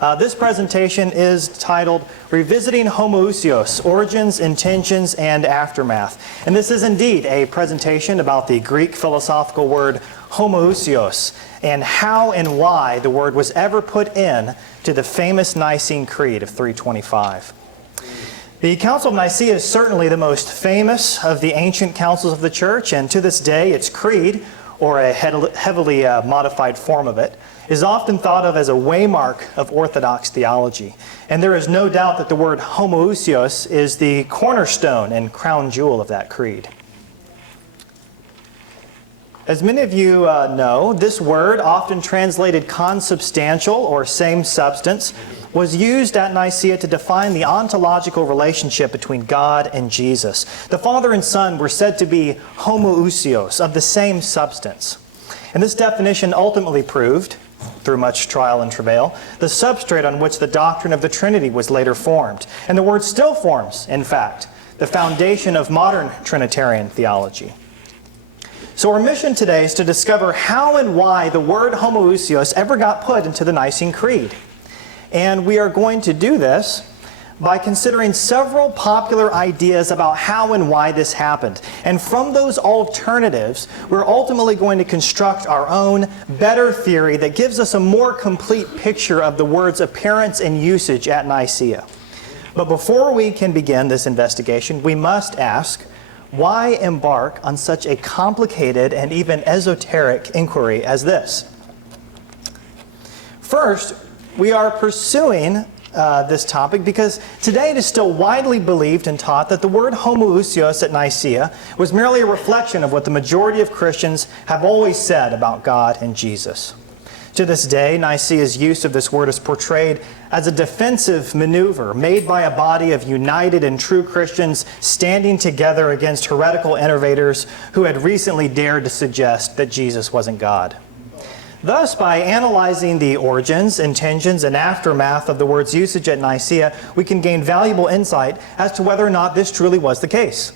This presentation is titled Revisiting Homoousios, Origins, Intentions, and Aftermath. And this is indeed a presentation about the Greek philosophical word homoousios and how and why the word was ever put in to the famous Nicene Creed of 325. The Council of Nicaea is certainly the most famous of the ancient councils of the Church, and to this day its creed, or a heavily modified form of it, is often thought of as a waymark of Orthodox theology. And there is no doubt that the word homoousios is the cornerstone and crown jewel of that creed. As many of you know, this word, often translated consubstantial or same substance, was used at Nicaea to define the ontological relationship between God and Jesus. The Father and Son were said to be homoousios, of the same substance. And this definition ultimately proved, through much trial and travail, the substrate on which the doctrine of the Trinity was later formed. And the word still forms, in fact, the foundation of modern Trinitarian theology. So our mission today is to discover how and why the word homoousios ever got put into the Nicene Creed. And we are going to do this by considering several popular ideas about how and why this happened. And from those alternatives, we're ultimately going to construct our own better theory that gives us a more complete picture of the word's appearance and usage at Nicaea. But before we can begin this investigation, we must ask, why embark on such a complicated and even esoteric inquiry as this? First, we are pursuing this topic because today it is still widely believed and taught that the word homoousios at Nicaea was merely a reflection of what the majority of Christians have always said about God and Jesus. To this day, Nicaea's use of this word is portrayed as a defensive maneuver made by a body of united and true Christians standing together against heretical innovators who had recently dared to suggest that Jesus wasn't God. Thus, by analyzing the origins, intentions, and aftermath of the word's usage at Nicaea, we can gain valuable insight as to whether or not this truly was the case.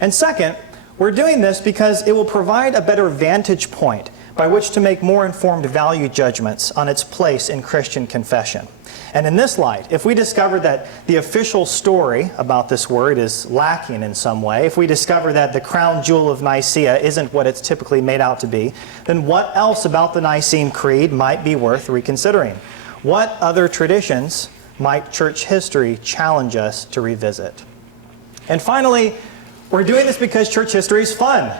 And second, we're doing this because it will provide a better vantage point by which to make more informed value judgments on its place in Christian confession. And in this light, if we discover that the official story about this word is lacking in some way, if we discover that the crown jewel of Nicaea isn't what it's typically made out to be, then what else about the Nicene Creed might be worth reconsidering? What other traditions might church history challenge us to revisit? And finally, we're doing this because church history is fun.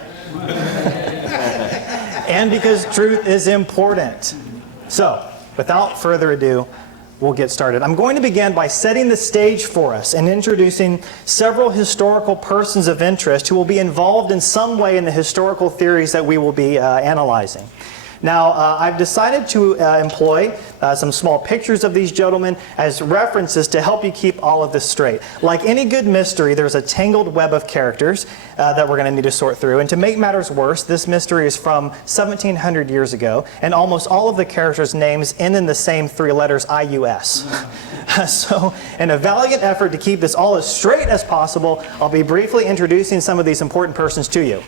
And because truth is important. So, without further ado, we'll get started. I'm going to begin by setting the stage for us and introducing several historical persons of interest who will be involved in some way in the historical theories that we will be analyzing. Now, I've decided to employ some small pictures of these gentlemen as references to help you keep all of this straight. Like any good mystery, there's a tangled web of characters that we're going to need to sort through. And to make matters worse, this mystery is from 1700 years ago, and almost all of the characters' names end in the same three letters, I-U-S. So, in a valiant effort to keep this all as straight as possible, I'll be briefly introducing some of these important persons to you.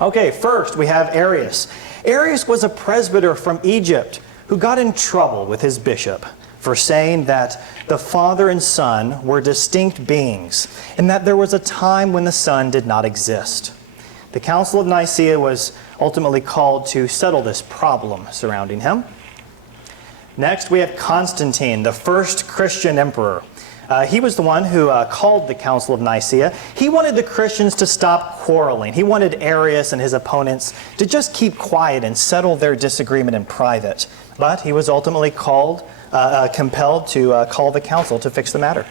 Okay, first we have Arius. Arius was a presbyter from Egypt who got in trouble with his bishop for saying that the Father and Son were distinct beings and that there was a time when the Son did not exist. The Council of Nicaea was ultimately called to settle this problem surrounding him. Next, we have Constantine, the first Christian emperor. He was the one who called the Council of Nicaea. He wanted the Christians to stop quarreling. He wanted Arius and his opponents to just keep quiet and settle their disagreement in private. But he was ultimately compelled to call the council to fix the matter.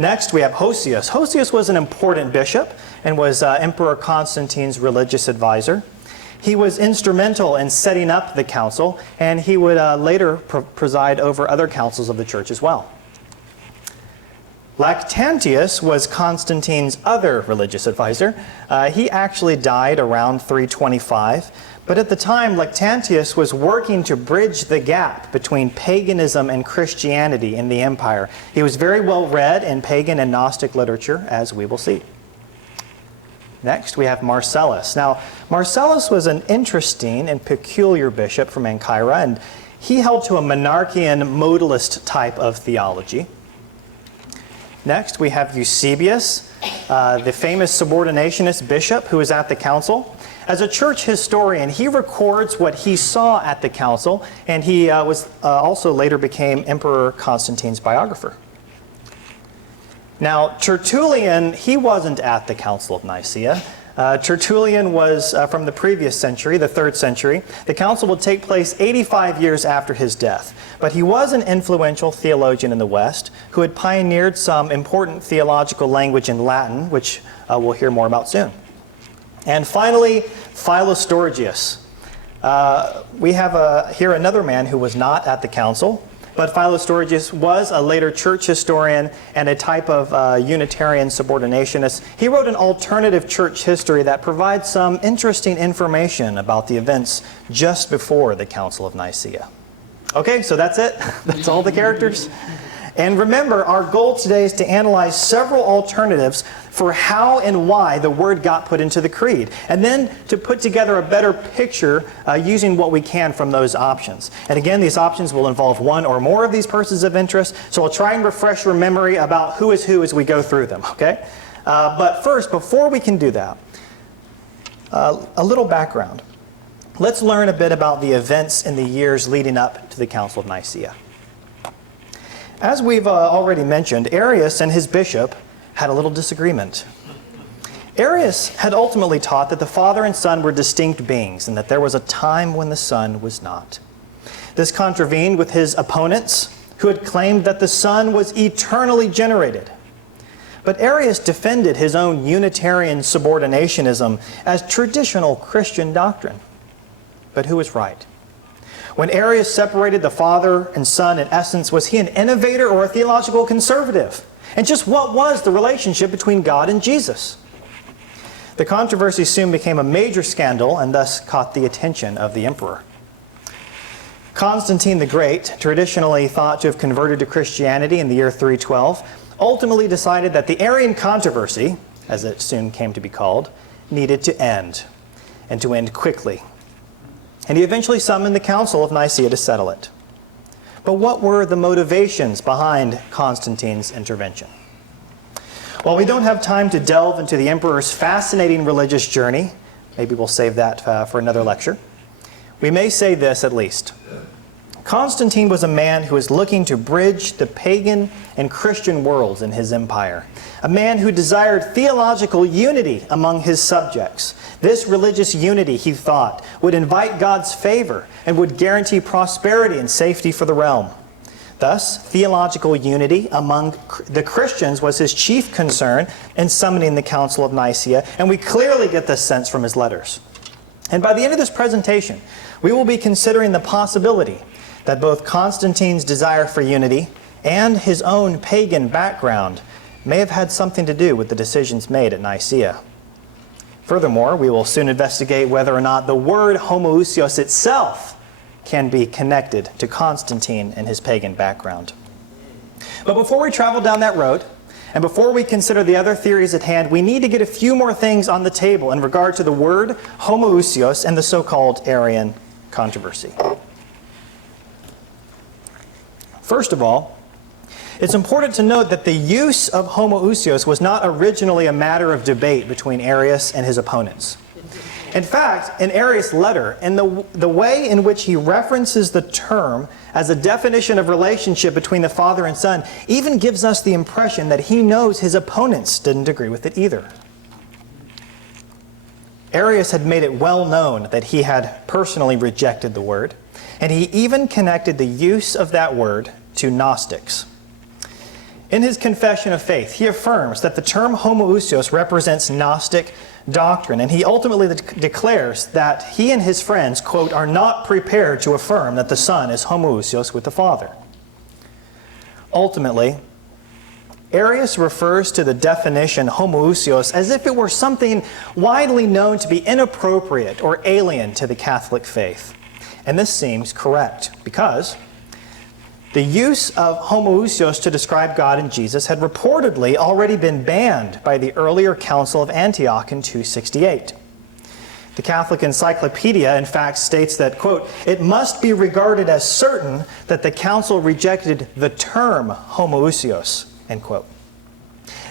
Next, we have Hosius. Hosius was an important bishop and was Emperor Constantine's religious advisor. He was instrumental in setting up the council, and he would later preside over other councils of the church as well. Lactantius was Constantine's other religious advisor. He actually died around 325, but at the time Lactantius was working to bridge the gap between paganism and Christianity in the empire. He was very well read in pagan and Gnostic literature, as we will see. Next, we have Marcellus. Now, Marcellus was an interesting and peculiar bishop from Ancyra, and He held to a monarchian modalist type of theology. Next, we have Eusebius, the famous subordinationist bishop who was at the council. As a church historian, he records what he saw at the council, and he was also later became Emperor Constantine's biographer. Now, Tertullian, he wasn't at the Council of Nicaea. Tertullian was from the previous century, the 3rd century. The council would take place 85 years after his death. But he was an influential theologian in the West who had pioneered some important theological language in Latin, which we'll hear more about soon. And finally, Philostorgius. We have here another man who was not at the council, but Philostorgius was a later church historian and a type of Unitarian subordinationist. He wrote an alternative church history that provides some interesting information about the events just before the Council of Nicaea. Okay, so that's it. That's all the characters. And remember, our goal today is to analyze several alternatives for how and why the word got put into the creed, and then to put together a better picture using what we can from those options. And again, these options will involve one or more of these persons of interest, so I'll try and refresh your memory about who is who as we go through them, okay? But first, before we can do that, a little background. Let's learn a bit about the events in the years leading up to the Council of Nicaea. As we've already mentioned, Arius and his bishop had a little disagreement. Arius had ultimately taught that the Father and Son were distinct beings and that there was a time when the Son was not. This contravened with his opponents, who had claimed that the Son was eternally generated. But Arius defended his own Unitarian subordinationism as traditional Christian doctrine. But who was right? When Arius separated the Father and Son, in essence, was he an innovator or a theological conservative? And just what was the relationship between God and Jesus? The controversy soon became a major scandal and thus caught the attention of the emperor. Constantine the Great, traditionally thought to have converted to Christianity in the year 312, ultimately decided that the Arian controversy, as it soon came to be called, needed to end, and to end quickly. And he eventually summoned the Council of Nicaea to settle it. But what were the motivations behind Constantine's intervention? While we don't have time to delve into the emperor's fascinating religious journey, maybe we'll save that for another lecture, we may say this at least. Constantine was a man who was looking to bridge the pagan and Christian worlds in his empire. A man who desired theological unity among his subjects. This religious unity, he thought, would invite God's favor and would guarantee prosperity and safety for the realm. Thus, theological unity among the Christians was his chief concern in summoning the Council of Nicaea, and we clearly get this sense from his letters. And by the end of this presentation, we will be considering the possibility that both Constantine's desire for unity and his own pagan background may have had something to do with the decisions made at Nicaea. Furthermore, we will soon investigate whether or not the word homoousios itself can be connected to Constantine and his pagan background. But before we travel down that road, and before we consider the other theories at hand, we need to get a few more things on the table in regard to the word homoousios and the so-called Arian controversy. First of all, it's important to note that the use of homoousios was not originally a matter of debate between Arius and his opponents. In fact, in Arius' letter, and the way in which he references the term as a definition of relationship between the Father and Son even gives us the impression that he knows his opponents didn't agree with it either. Arius had made it well known that he had personally rejected the word, and he even connected the use of that word to Gnostics. In his confession of faith, he affirms that the term homoousios represents Gnostic doctrine, and he ultimately declares that he and his friends, quote, are not prepared to affirm that the Son is homoousios with the Father. Ultimately, Arius refers to the definition homoousios as if it were something widely known to be inappropriate or alien to the Catholic faith. And this seems correct, because the use of homoousios to describe God and Jesus had reportedly already been banned by the earlier Council of Antioch in 268. The Catholic Encyclopedia, in fact, states that, quote, "It must be regarded as certain that the Council rejected the term homoousios," end quote.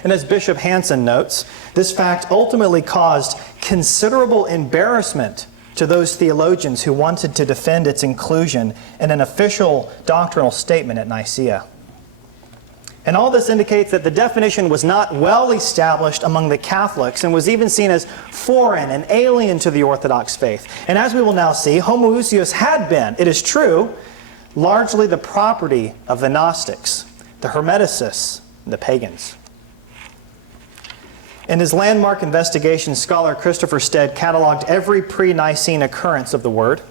And as Bishop Hansen notes, this fact ultimately caused considerable embarrassment to those theologians who wanted to defend its inclusion in an official doctrinal statement at Nicaea. And all this indicates that the definition was not well established among the Catholics and was even seen as foreign and alien to the Orthodox faith. And as we will now see, homoousios had been, it is true, largely the property of the Gnostics, the Hermeticists, and the pagans. In his landmark investigation, scholar Christopher Stead cataloged every pre-Nicene occurrence of the word.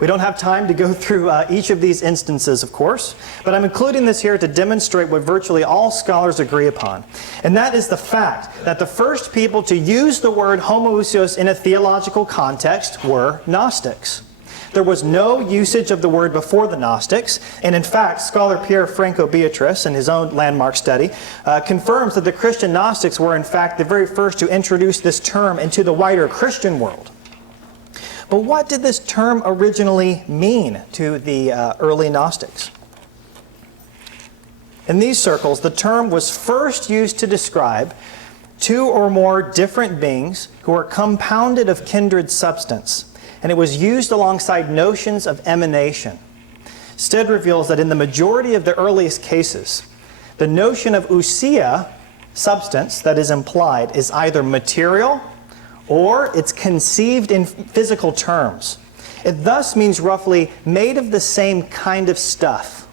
We don't have time to go through each of these instances, of course, but I'm including this here to demonstrate what virtually all scholars agree upon. And that is the fact that the first people to use the word homoousios in a theological context were Gnostics. There was no usage of the word before the Gnostics, and in fact, scholar Pierre Franco Beatrice, in his own landmark study, confirms that the Christian Gnostics were in fact the very first to introduce this term into the wider Christian world. But what did this term originally mean to the early Gnostics? In these circles, the term was first used to describe two or more different beings who are compounded of kindred substance, and it was used alongside notions of emanation. Stead reveals that in the majority of the earliest cases, the notion of ousia, substance that is implied, is either material or it's conceived in physical terms. It thus means roughly made of the same kind of stuff.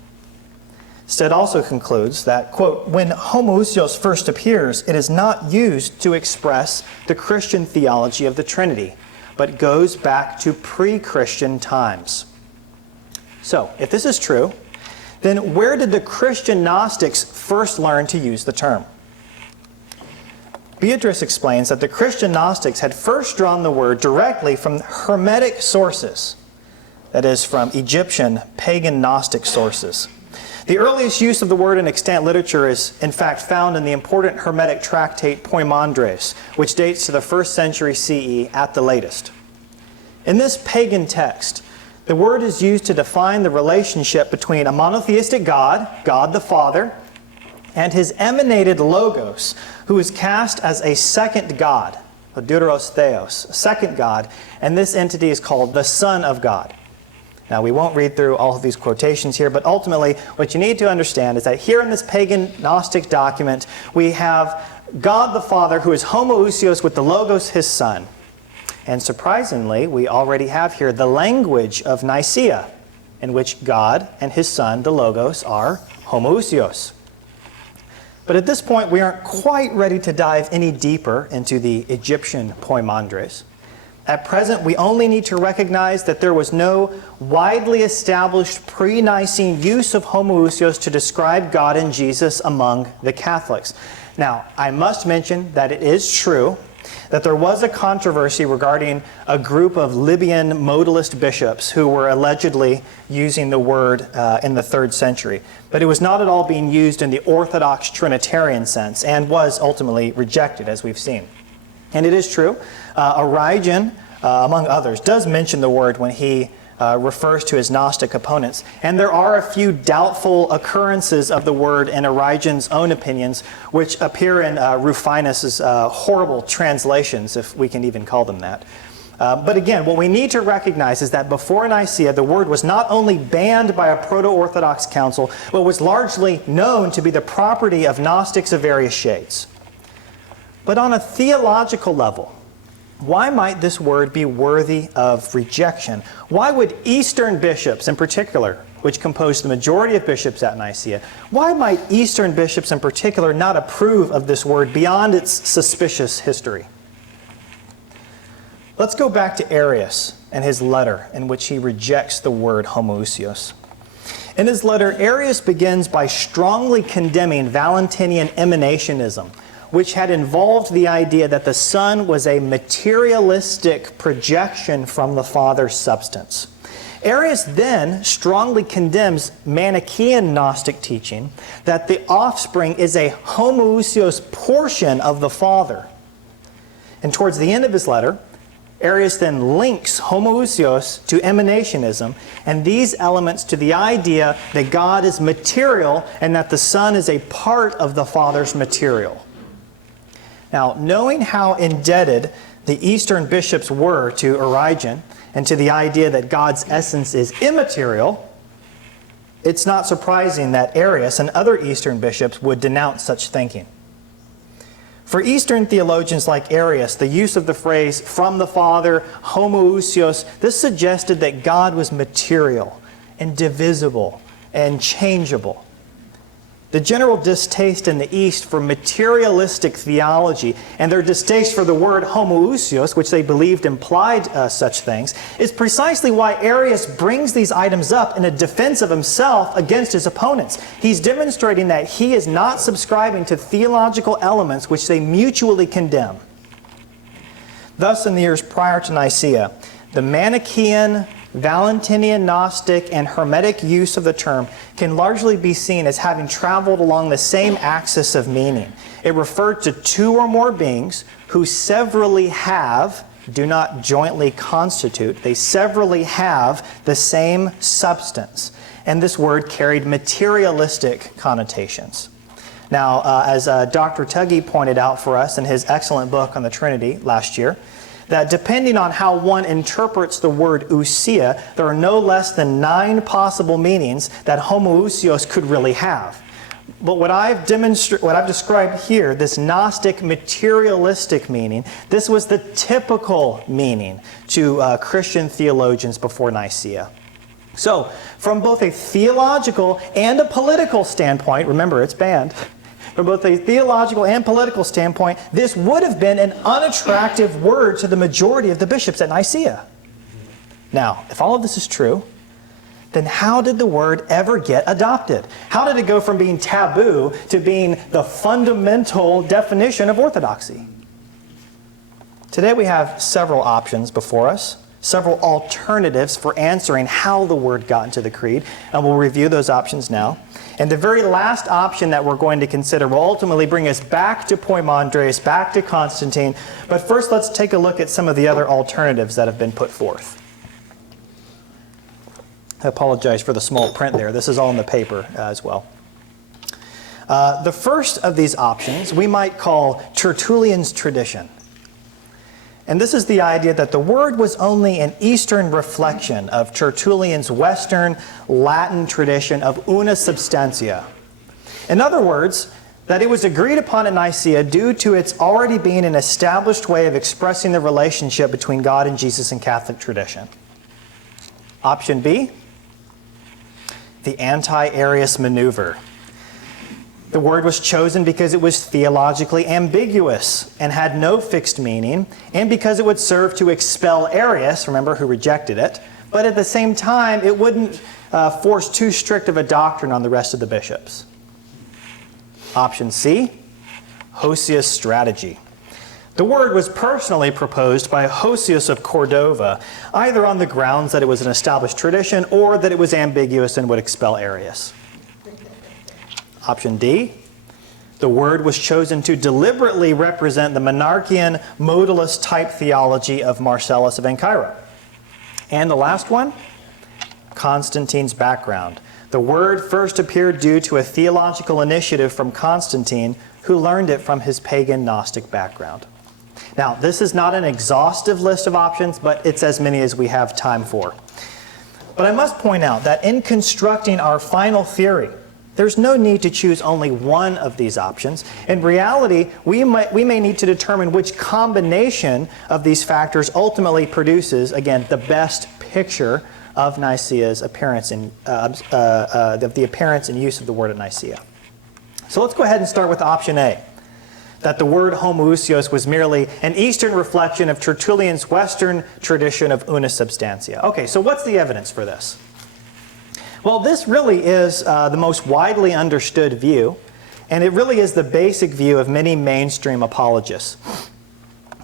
Stead also concludes that, quote, "When homoousios first appears, it is not used to express the Christian theology of the Trinity, but goes back to pre-Christian times." So, if this is true, then where did the Christian Gnostics first learn to use the term? Beatrice explains that the Christian Gnostics had first drawn the word directly from Hermetic sources, that is, from Egyptian pagan Gnostic sources. The earliest use of the word in extant literature is, in fact, found in the important Hermetic tractate Poimandres, which dates to the 1st century CE at the latest. In this pagan text, the word is used to define the relationship between a monotheistic God, God the Father, and his emanated Logos, who is cast as a second God, a deuteros theos, a second God, and this entity is called the Son of God. Now, we won't read through all of these quotations here, but ultimately, what you need to understand is that here in this pagan Gnostic document, we have God the Father, who is homoousios with the Logos, his Son. And surprisingly, we already have here the language of Nicaea, in which God and his Son, the Logos, are homoousios. But at this point, we aren't quite ready to dive any deeper into the Egyptian Poimandres. At present, we only need to recognize that there was no widely established pre-Nicene use of homoousios to describe God and Jesus among the Catholics. Now, I must mention that it is true that there was a controversy regarding a group of Libyan modalist bishops who were allegedly using the word in the 3rd century. But it was not at all being used in the Orthodox Trinitarian sense and was ultimately rejected, as we've seen. And it is true, Origen, among others, does mention the word when he refers to his Gnostic opponents. And there are a few doubtful occurrences of the word in Origen's own opinions, which appear in Rufinus's horrible translations, if we can even call them that. But again, what we need to recognize is that before Nicaea, the word was not only banned by a proto-Orthodox council, but was largely known to be the property of Gnostics of various shades. But on a theological level, why might this word be worthy of rejection? Why would Eastern bishops in particular, which composed the majority of bishops at Nicaea, why might Eastern bishops in particular not approve of this word beyond its suspicious history? Let's go back to Arius and his letter in which he rejects the word homoousios. In his letter, Arius begins by strongly condemning Valentinian emanationism, which had involved the idea that the Son was a materialistic projection from the Father's substance. Arius then strongly condemns Manichaean Gnostic teaching that the offspring is a homoousios portion of the Father. And towards the end of his letter, Arius then links homoousios to emanationism, and these elements to the idea that God is material and that the Son is a part of the Father's material. Now, knowing how indebted the Eastern bishops were to Origen and to the idea that God's essence is immaterial, it's not surprising that Arius and other Eastern bishops would denounce such thinking. For Eastern theologians like Arius, the use of the phrase "from the Father," homoousios, this suggested that God was material and divisible and changeable. The general distaste in the East for materialistic theology and their distaste for the word homoousios, which they believed implied such things, is precisely why Arius brings these items up in a defense of himself against his opponents. He's demonstrating that he is not subscribing to theological elements which they mutually condemn. Thus, in the years prior to Nicaea, the Manichaean, Valentinian, Gnostic, and Hermetic use of the term can largely be seen as having traveled along the same axis of meaning. It referred to two or more beings who severally have, do not jointly constitute, they severally have the same substance. And this word carried materialistic connotations. Now, as Dr. Tuggy pointed out for us in his excellent book on the Trinity last year, that depending on how one interprets the word ousia, there are no less than 9 possible meanings that homoousios could really have. But what I've described here, this Gnostic materialistic meaning, this was the typical meaning to Christian theologians before Nicaea. So, from both a theological and a political standpoint, remember it's banned, from both a theological and political standpoint, this would have been an unattractive word to the majority of the bishops at Nicaea. Now, if all of this is true, then how did the word ever get adopted? How did it go from being taboo to being the fundamental definition of orthodoxy? Today we have several options before us, several alternatives for answering how the word got into the creed, and we'll review those options now. And the very last option that we're going to consider will ultimately bring us back to Poimandres, back to Constantine. But first, let's take a look at some of the other alternatives that have been put forth. I apologize for the small print there. This is all in the paper as well. The first of these options we might call Tertullian's tradition. And this is the idea that the word was only an Eastern reflection of Tertullian's Western Latin tradition of una substantia. In other words, that it was agreed upon at Nicaea due to its already being an established way of expressing the relationship between God and Jesus in Catholic tradition. Option B, the anti-Arius maneuver. The word was chosen because it was theologically ambiguous and had no fixed meaning, and because it would serve to expel Arius, remember, who rejected it, but at the same time, it wouldn't force too strict of a doctrine on the rest of the bishops. Option C, Hosius strategy. The word was personally proposed by Hosius of Cordova, either on the grounds that it was an established tradition or that it was ambiguous and would expel Arius. Option D, the word was chosen to deliberately represent the monarchian modalist type theology of Marcellus of Ancyra. And the last one, Constantine's background. The word first appeared due to a theological initiative from Constantine, who learned it from his pagan Gnostic background. Now, this is not an exhaustive list of options, but it's as many as we have time for. But I must point out that in constructing our final theory, there's no need to choose only one of these options. In reality, we may need to determine which combination of these factors ultimately produces, again, the best picture of Nicaea's appearance and the appearance and use of the word at Nicaea. So let's go ahead and start with option A, that the word homoousios was merely an Eastern reflection of Tertullian's Western tradition of una substantia. Okay, so what's the evidence for this? Well, this really is the most widely understood view, and it really is the basic view of many mainstream apologists.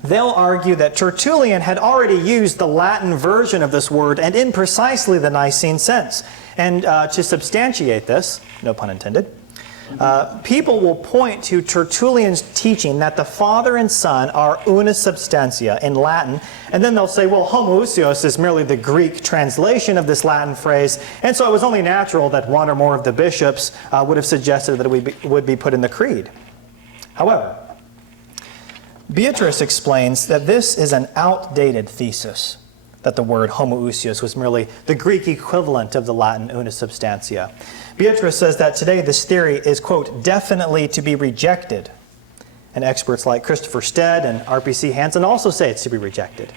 They'll argue that Tertullian had already used the Latin version of this word and in precisely the Nicene sense. And to substantiate this, no pun intended, people will point to Tertullian's teaching that the Father and Son are una substantia in Latin, and then they'll say, well, homoousios is merely the Greek translation of this Latin phrase, and so it was only natural that one or more of the bishops would have suggested that it would be put in the creed. However, Beatrice explains that this is an outdated thesis, that the word homoousios was merely the Greek equivalent of the Latin una substantia. Beatrice says that today this theory is, quote, definitely to be rejected. And experts like Christopher Stead and RPC Hansen also say it's to be rejected.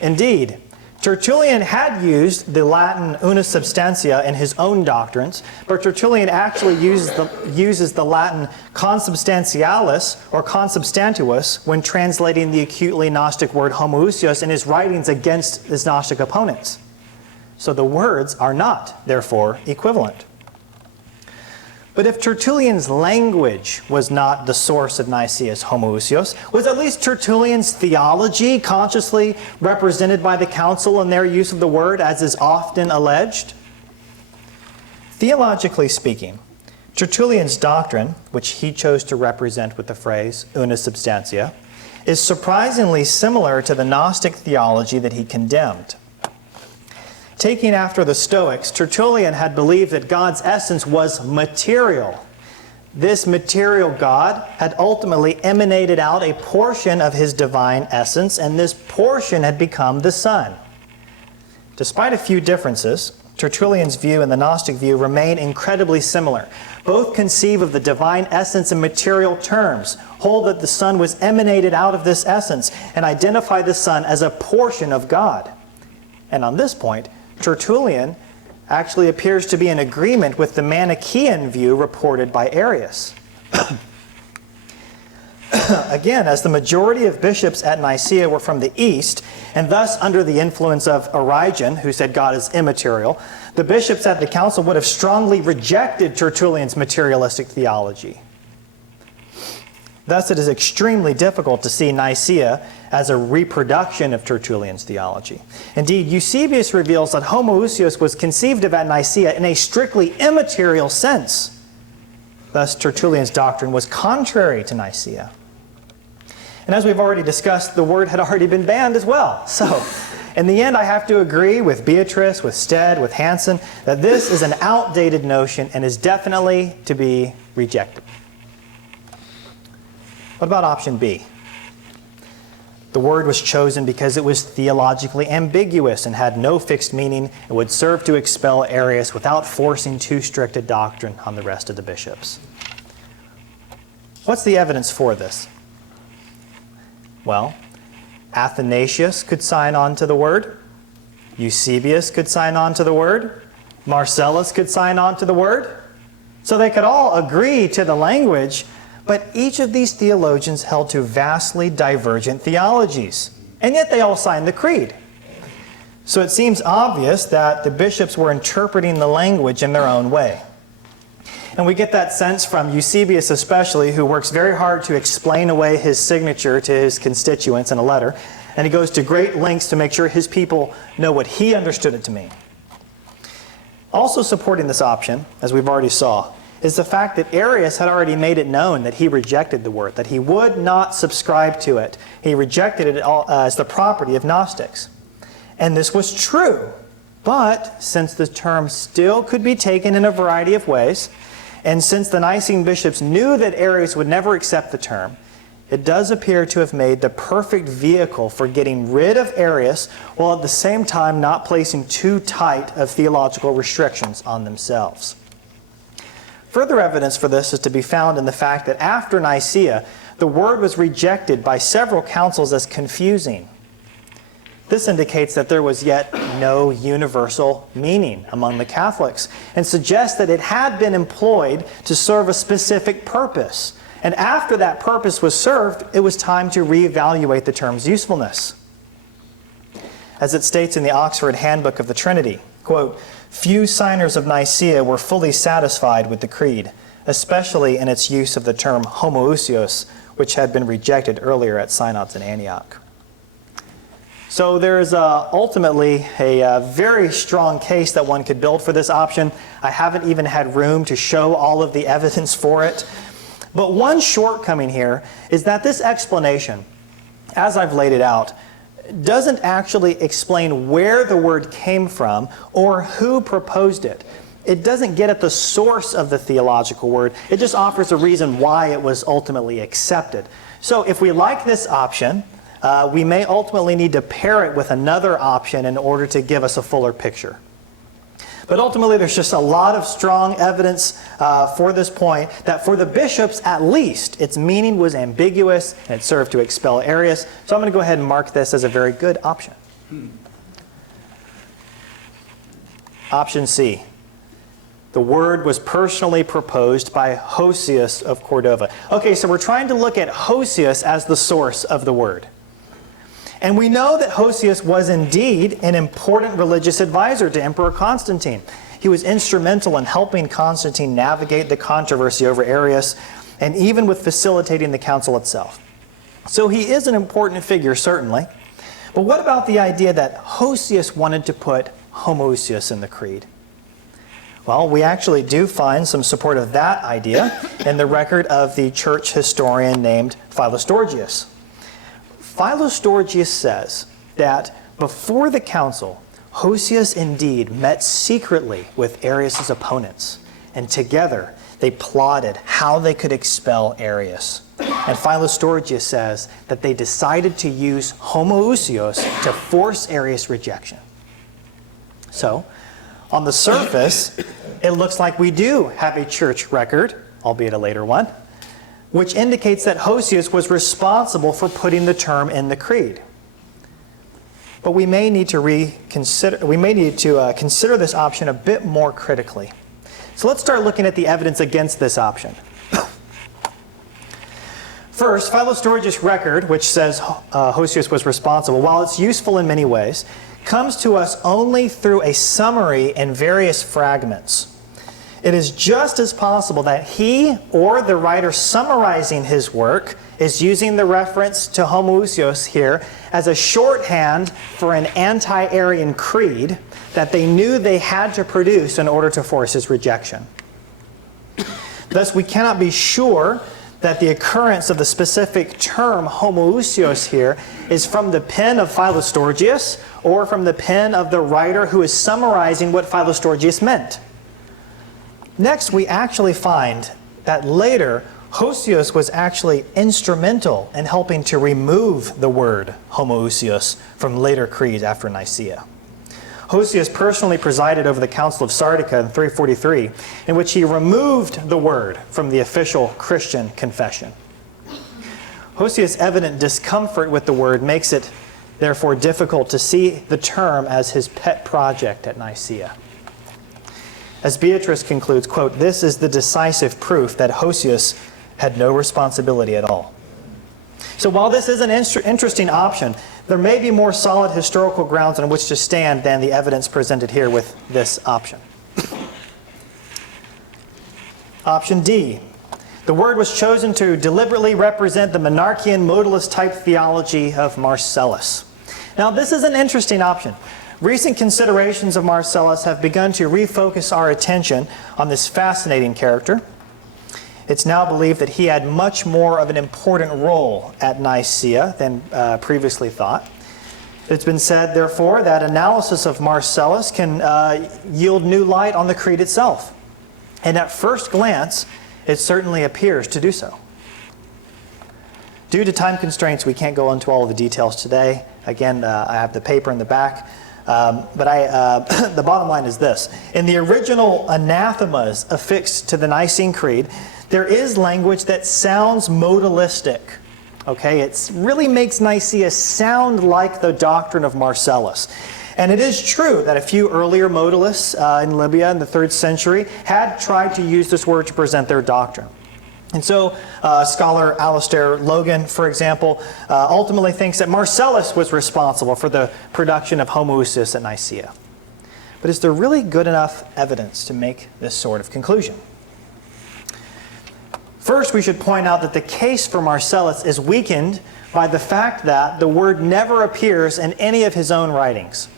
Indeed, Tertullian had used the Latin una substantia in his own doctrines, but Tertullian actually uses the Latin consubstantialis or consubstantius when translating the acutely Gnostic word homoousios in his writings against his Gnostic opponents. So the words are not, therefore, equivalent. But if Tertullian's language was not the source of Nicaea's homoousios, was at least Tertullian's theology consciously represented by the council in their use of the word, as is often alleged? Theologically speaking, Tertullian's doctrine, which he chose to represent with the phrase una substantia, is surprisingly similar to the Gnostic theology that he condemned. Taking after the Stoics, Tertullian had believed that God's essence was material. This material God had ultimately emanated out a portion of his divine essence, and this portion had become the Son. Despite a few differences, Tertullian's view and the Gnostic view remain incredibly similar. Both conceive of the divine essence in material terms, hold that the Son was emanated out of this essence, and identify the Son as a portion of God. And on this point, Tertullian actually appears to be in agreement with the Manichaean view reported by Arius. Again, as the majority of bishops at Nicaea were from the East, and thus under the influence of Origen, who said God is immaterial, the bishops at the council would have strongly rejected Tertullian's materialistic theology. Thus, it is extremely difficult to see Nicaea as a reproduction of Tertullian's theology. Indeed, Eusebius reveals that homoousios was conceived of at Nicaea in a strictly immaterial sense. Thus, Tertullian's doctrine was contrary to Nicaea. And as we've already discussed, the word had already been banned as well. So, in the end, I have to agree with Beatrice, with Stead, with Hansen, that this is an outdated notion and is definitely to be rejected. What about option B? The word was chosen because it was theologically ambiguous and had no fixed meaning and would serve to expel Arius without forcing too strict a doctrine on the rest of the bishops. What's the evidence for this? Well, Athanasius could sign on to the word. Eusebius could sign on to the word. Marcellus could sign on to the word. So they could all agree to the language, but each of these theologians held to vastly divergent theologies, and yet they all signed the creed. So it seems obvious that the bishops were interpreting the language in their own way. And we get that sense from Eusebius especially, who works very hard to explain away his signature to his constituents in a letter, and he goes to great lengths to make sure his people know what he understood it to mean. Also supporting this option, as we've already saw, is the fact that Arius had already made it known that he rejected the word, that he would not subscribe to it. He rejected it as the property of Gnostics. And this was true, but since the term still could be taken in a variety of ways, and since the Nicene bishops knew that Arius would never accept the term, it does appear to have made the perfect vehicle for getting rid of Arius, while at the same time not placing too tight of theological restrictions on themselves. Further evidence for this is to be found in the fact that after Nicaea, the word was rejected by several councils as confusing. This indicates that there was yet no universal meaning among the Catholics, and suggests that it had been employed to serve a specific purpose. And after that purpose was served, it was time to reevaluate the term's usefulness. As it states in the Oxford Handbook of the Trinity, quote, "Few signers of Nicaea were fully satisfied with the creed, especially in its use of the term homoousios, which had been rejected earlier at synods in Antioch." So there's ultimately a very strong case that one could build for this option. I haven't even had room to show all of the evidence for it. But one shortcoming here is that this explanation, as I've laid it out, doesn't actually explain where the word came from or who proposed it. It doesn't get at the source of the theological word. It just offers a reason why it was ultimately accepted. So if we like this option, we may ultimately need to pair it with another option in order to give us a fuller picture. But ultimately, there's just a lot of strong evidence for this point that for the bishops, at least, its meaning was ambiguous and it served to expel Arius. So I'm going to go ahead and mark this as a very good option. Option C. The word was personally proposed by Homoousios of Cordova. Okay, so we're trying to look at Homoousios as the source of the word. And we know that Homoousios was indeed an important religious advisor to Emperor Constantine. He was instrumental in helping Constantine navigate the controversy over Arius, and even with facilitating the council itself. So he is an important figure, certainly. But what about the idea that Homoousios wanted to put Homoousios in the creed? Well, we actually do find some support of that idea in the record of the church historian named Philostorgius. Philostorgius says that before the council, Homoousios indeed met secretly with Arius' opponents, and together they plotted how they could expel Arius. And Philostorgius says that they decided to use Homoousios to force Arius' rejection. So, on the surface, it looks like we do have a church record, albeit a later one, which indicates that Homoousios was responsible for putting the term in the creed. But we may need to consider this option a bit more critically. So let's start looking at the evidence against this option. First, Philostorgius' record, which says Homoousios was responsible, while it's useful in many ways, comes to us only through a summary in various fragments. It is just as possible that he or the writer summarizing his work is using the reference to Homoousios here as a shorthand for an anti-Arian creed that they knew they had to produce in order to force his rejection. Thus, we cannot be sure that the occurrence of the specific term Homoousios here is from the pen of Philostorgius or from the pen of the writer who is summarizing what Philostorgius meant. Next, we actually find that later, Homoousios was actually instrumental in helping to remove the word Homoousios from later creeds after Nicaea. Homoousios personally presided over the Council of Sardica in 343, in which he removed the word from the official Christian confession. Homoousios' evident discomfort with the word makes it, therefore, difficult to see the term as his pet project at Nicaea. As Beatrice concludes, quote, "This is the decisive proof that Homoousios had no responsibility at all." So while this is an interesting option, there may be more solid historical grounds on which to stand than the evidence presented here with this option. Option D. The word was chosen to deliberately represent the monarchian modalist type theology of Marcellus. Now this is an interesting option. Recent considerations of Marcellus have begun to refocus our attention on this fascinating character. It's now believed that he had much more of an important role at Nicaea than previously thought. It's been said, therefore, that analysis of Marcellus can yield new light on the creed itself. And at first glance, it certainly appears to do so. Due to time constraints, we can't go into all of the details today. Again, I have the paper in the back. But the bottom line is this. In the original anathemas affixed to the Nicene Creed, there is language that sounds modalistic. Okay, it really makes Nicaea sound like the doctrine of Marcellus. And it is true that a few earlier modalists in Libya in the 3rd century had tried to use this word to present their doctrine. And so scholar Alistair Logan, for example, ultimately thinks that Marcellus was responsible for the production of Homoousios at Nicaea. But is there really good enough evidence to make this sort of conclusion? First, we should point out that the case for Marcellus is weakened by the fact that the word never appears in any of his own writings.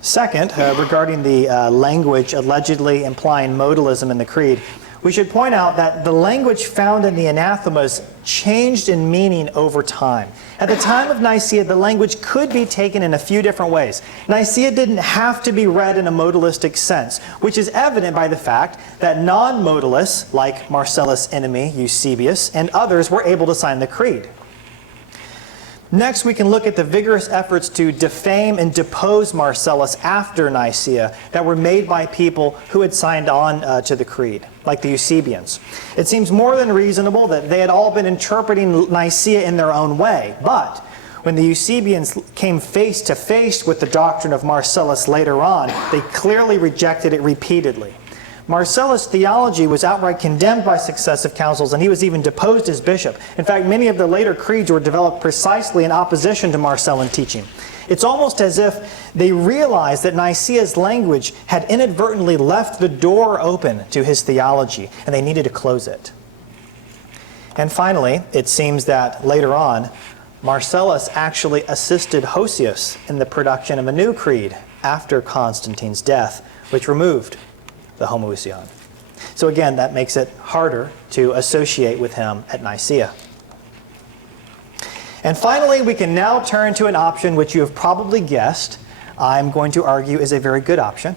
Second, regarding the language allegedly implying modalism in the Creed, we should point out that the language found in the anathemas changed in meaning over time. At the time of Nicaea, the language could be taken in a few different ways. Nicaea didn't have to be read in a modalistic sense, which is evident by the fact that non-modalists, like Marcellus' enemy, Eusebius, and others, were able to sign the Creed. Next, we can look at the vigorous efforts to defame and depose Marcellus after Nicaea that were made by people who had signed on to the Creed, like the Eusebians. It seems more than reasonable that they had all been interpreting Nicaea in their own way, but when the Eusebians came face to face with the doctrine of Marcellus later on, they clearly rejected it repeatedly. Marcellus' theology was outright condemned by successive councils, and he was even deposed as bishop. In fact, many of the later creeds were developed precisely in opposition to Marcellan teaching. It's almost as if they realized that Nicaea's language had inadvertently left the door open to his theology, and they needed to close it. And finally, it seems that later on, Marcellus actually assisted Hosius in the production of a new creed after Constantine's death, which removed the Homoousion. So again, that makes it harder to associate with him at Nicaea. And finally, we can now turn to an option which you have probably guessed I'm going to argue is a very good option.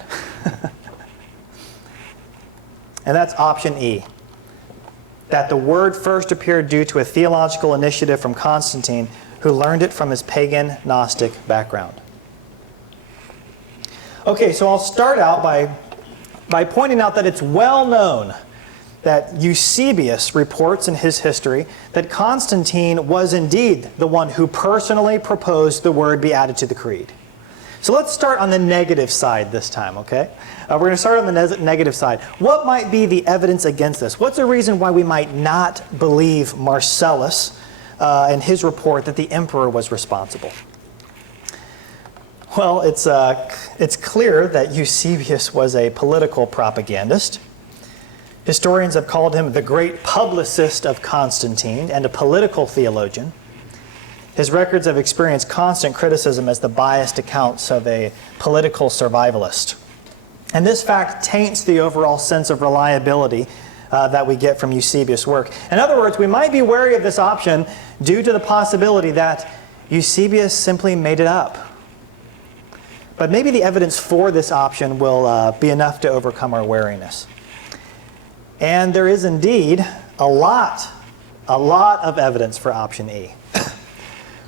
And that's option E. That the word first appeared due to a theological initiative from Constantine, who learned it from his pagan Gnostic background. Okay, so I'll start out by pointing out that it's well known that Eusebius reports in his history that Constantine was indeed the one who personally proposed the word be added to the Creed. So let's start on the negative side this time, okay? We're going to start on the negative side. What might be the evidence against this? What's a reason why we might not believe Marcellus and his report that the emperor was responsible? Well, it's clear that Eusebius was a political propagandist. Historians have called him the great publicist of Constantine and a political theologian. His records have experienced constant criticism as the biased accounts of a political survivalist. And this fact taints the overall sense of reliability that we get from Eusebius' work. In other words, we might be wary of this option due to the possibility that Eusebius simply made it up. But maybe the evidence for this option will be enough to overcome our wariness. And there is indeed a lot of evidence for option E.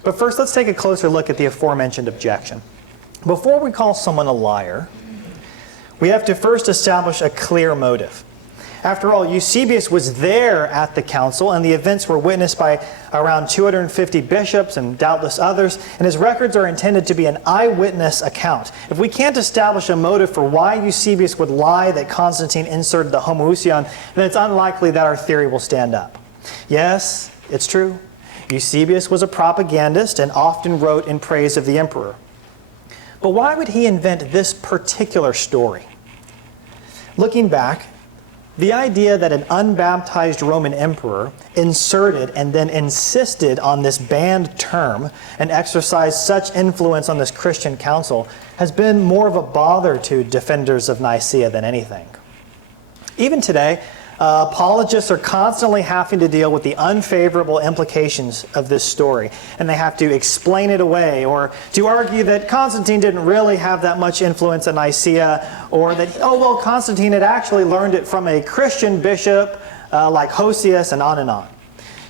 But first, let's take a closer look at the aforementioned objection. Before we call someone a liar, we have to first establish a clear motive. After all, Eusebius was there at the council, and the events were witnessed by around 250 bishops and doubtless others, and his records are intended to be an eyewitness account. If we can't establish a motive for why Eusebius would lie that Constantine inserted the Homoousion, then it's unlikely that our theory will stand up. Yes, it's true. Eusebius was a propagandist and often wrote in praise of the emperor. But why would he invent this particular story? Looking back, the idea that an unbaptized Roman emperor inserted and then insisted on this banned term and exercised such influence on this Christian council has been more of a bother to defenders of Nicaea than anything. Even today, apologists are constantly having to deal with the unfavorable implications of this story, and they have to explain it away or to argue that Constantine didn't really have that much influence at Nicaea, or that, oh, well, Constantine had actually learned it from a Christian bishop like Hosius, and on and on.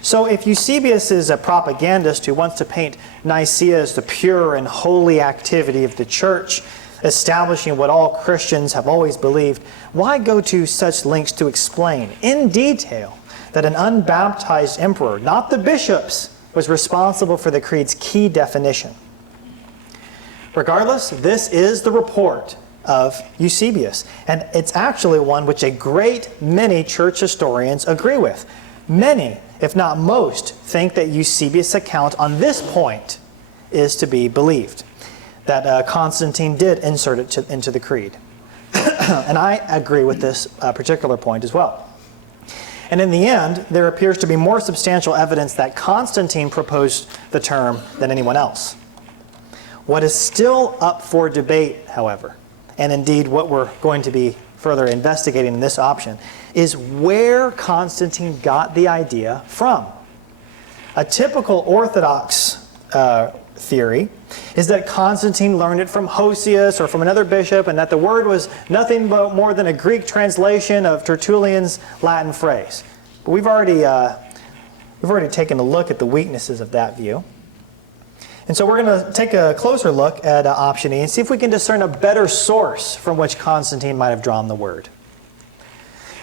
So if Eusebius is a propagandist who wants to paint Nicaea as the pure and holy activity of the church, establishing what all Christians have always believed, why go to such lengths to explain in detail that an unbaptized emperor, not the bishops, was responsible for the creed's key definition? Regardless, this is the report of Eusebius, and it's actually one which a great many church historians agree with. Many, if not most, think that Eusebius' account on this point is to be believed, that Constantine did insert it into the creed. And I agree with this particular point as well. And in the end, there appears to be more substantial evidence that Constantine proposed the term than anyone else. What is still up for debate, however, and indeed what we're going to be further investigating in this option, is where Constantine got the idea from. A typical Orthodox theory is that Constantine learned it from Hosius or from another bishop, and that the word was nothing but more than a Greek translation of Tertullian's Latin phrase. But we've already taken a look at the weaknesses of that view. And so we're going to take a closer look at option E and see if we can discern a better source from which Constantine might have drawn the word.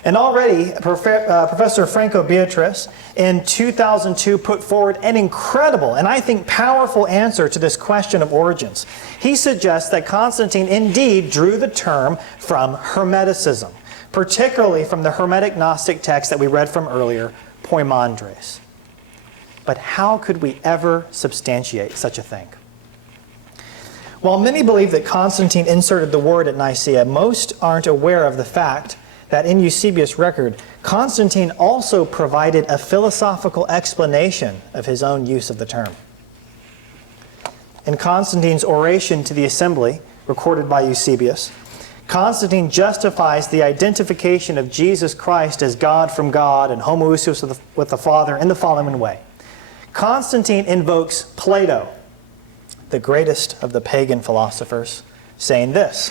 And already, Professor Franco Beatrice in 2002 put forward an incredible and I think powerful answer to this question of origins. He suggests that Constantine indeed drew the term from Hermeticism, particularly from the Hermetic Gnostic text that we read from earlier, Poimandres. But how could we ever substantiate such a thing? While many believe that Constantine inserted the word at Nicaea, most aren't aware of the fact that in Eusebius' record, Constantine also provided a philosophical explanation of his own use of the term. In Constantine's oration to the assembly, recorded by Eusebius, Constantine justifies the identification of Jesus Christ as God from God and Homoousios with the Father in the following way. Constantine invokes Plato, the greatest of the pagan philosophers, saying this: